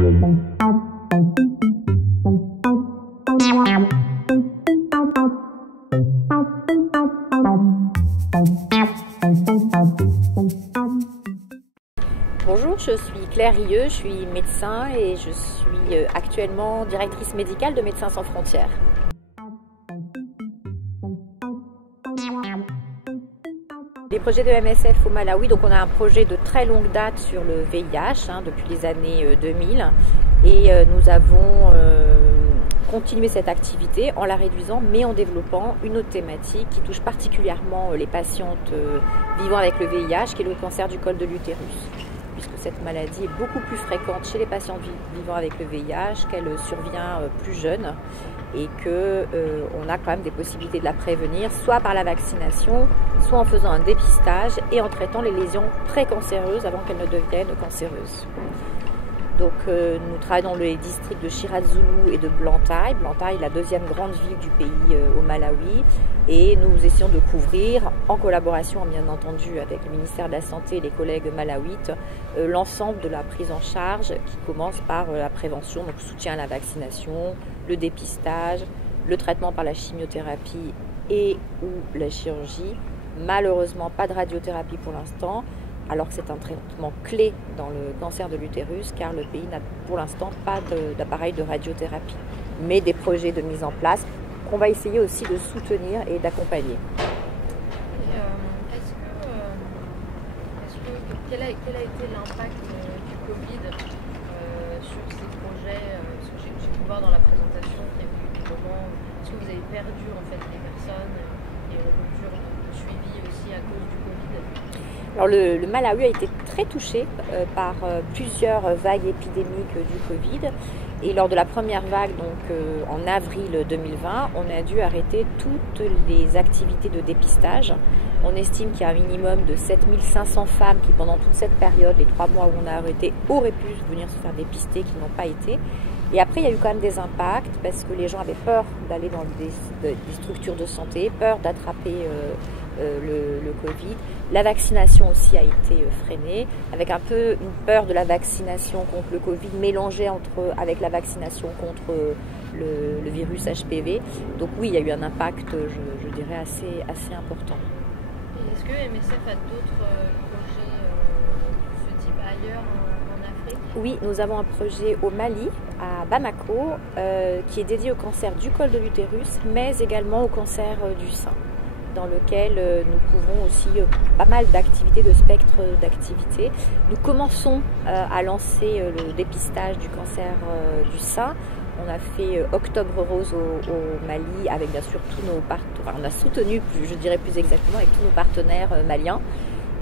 Bonjour, je suis Claire Rieux, je suis médecin et je suis actuellement directrice médicale de Médecins sans frontières. Les projets de MSF au Malawi, donc on a un projet de très longue date sur le VIH depuis les années 2000 et nous avons continué cette activité en la réduisant mais en développant une autre thématique qui touche particulièrement les patientes vivant avec le VIH qui est le cancer du col de l'utérus. Puisque cette maladie est beaucoup plus fréquente chez les patients vivant avec le VIH, qu'elle survient plus jeune et qu'on a quand même des possibilités de la prévenir, soit par la vaccination, soit en faisant un dépistage et en traitant les lésions précancéreuses avant qu'elles ne deviennent cancéreuses. Donc nous travaillons dans les districts de Chiradzulu et de Blantyre. Blantyre est la deuxième grande ville du pays au Malawi et nous essayons de couvrir, en collaboration bien entendu avec le ministère de la Santé et les collègues malawites, l'ensemble de la prise en charge qui commence par la prévention, donc soutien à la vaccination, le dépistage, le traitement par la chimiothérapie et ou la chirurgie. Malheureusement pas de radiothérapie pour l'instant, alors que c'est un traitement clé dans le cancer de l'utérus, car le pays n'a pour l'instant pas d'appareil de radiothérapie, mais des projets de mise en place qu'on va essayer aussi de soutenir et d'accompagner. Quel a été l'impact du Covid sur ces projets? Parce que j'ai pu voir dans la présentation qu'il y a eu des moments où est-ce que vous avez perdu en fait des personnes et rupture de suivi aussi à cause du Covid? Alors le Malawi a été très touché par plusieurs vagues épidémiques du Covid et lors de la première vague, donc en avril 2020, on a dû arrêter toutes les activités de dépistage. On estime qu'il y a un minimum de 7500 femmes qui pendant toute cette période, les 3 mois où on a arrêté, auraient pu venir se faire dépister, qui n'ont pas été. Et après, il y a eu quand même des impacts parce que les gens avaient peur d'aller dans des structures de santé, peur d'attraper le Covid. La vaccination aussi a été freinée, avec un peu une peur de la vaccination contre le Covid mélangée avec la vaccination contre le virus HPV. Donc oui, il y a eu un impact, je dirais, assez important. Et est-ce que MSF a d'autres projets de ce type ailleurs en Afrique? Oui, nous avons un projet au Mali, à Bamako, qui est dédié au cancer du col de l'utérus, mais également au cancer du sein, dans lequel nous couvrons aussi pas mal d'activités, de spectre d'activités. Nous commençons à lancer le dépistage du cancer du sein. On a fait Octobre Rose au Mali avec bien sûr tous nos partenaires, on a soutenu, je dirais plus exactement, avec tous nos partenaires maliens.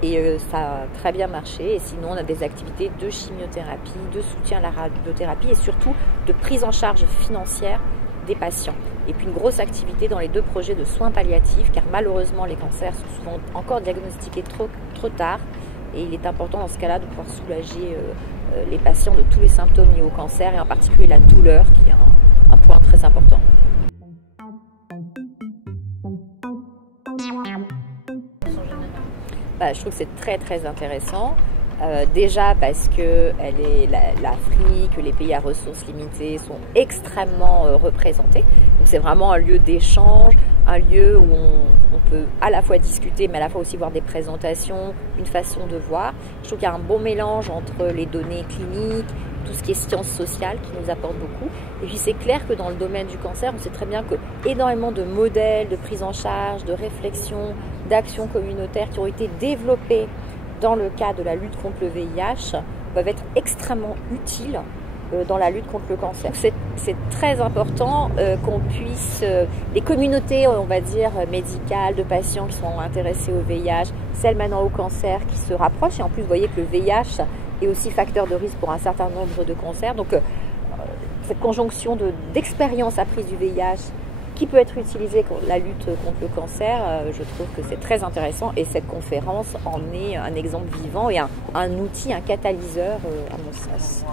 Et ça a très bien marché. Et sinon, on a des activités de chimiothérapie, de soutien à la radiothérapie et surtout de prise en charge financière des patients. Et puis une grosse activité dans les 2 projets de soins palliatifs, car malheureusement les cancers sont souvent encore diagnostiqués trop tard. Et il est important dans ce cas-là de pouvoir soulager les patients de tous les symptômes liés au cancer et en particulier la douleur qui est un point très important. Je trouve que c'est très intéressant. Déjà parce que l'Afrique, les pays à ressources limitées sont extrêmement représentés. Donc c'est vraiment un lieu d'échange, un lieu où on peut à la fois discuter, mais à la fois aussi voir des présentations, une façon de voir. Je trouve qu'il y a un bon mélange entre les données cliniques, tout ce qui est sciences sociales qui nous apporte beaucoup. Et puis c'est clair que dans le domaine du cancer, on sait très bien que énormément de modèles, de prise en charge, de réflexion, d'actions communautaires qui ont été développées dans le cadre de la lutte contre le VIH peuvent être extrêmement utiles dans la lutte contre le cancer. C'est très important qu'on puisse, les communautés, on va dire, médicales, de patients qui sont intéressés au VIH, celles maintenant au cancer qui se rapprochent. Et en plus, vous voyez que le VIH est aussi facteur de risque pour un certain nombre de cancers. Donc, cette conjonction d'expérience apprise du VIH qui peut être utilisée pour la lutte contre le cancer, je trouve que c'est très intéressant et cette conférence en est un exemple vivant et un outil, un catalyseur à mon sens.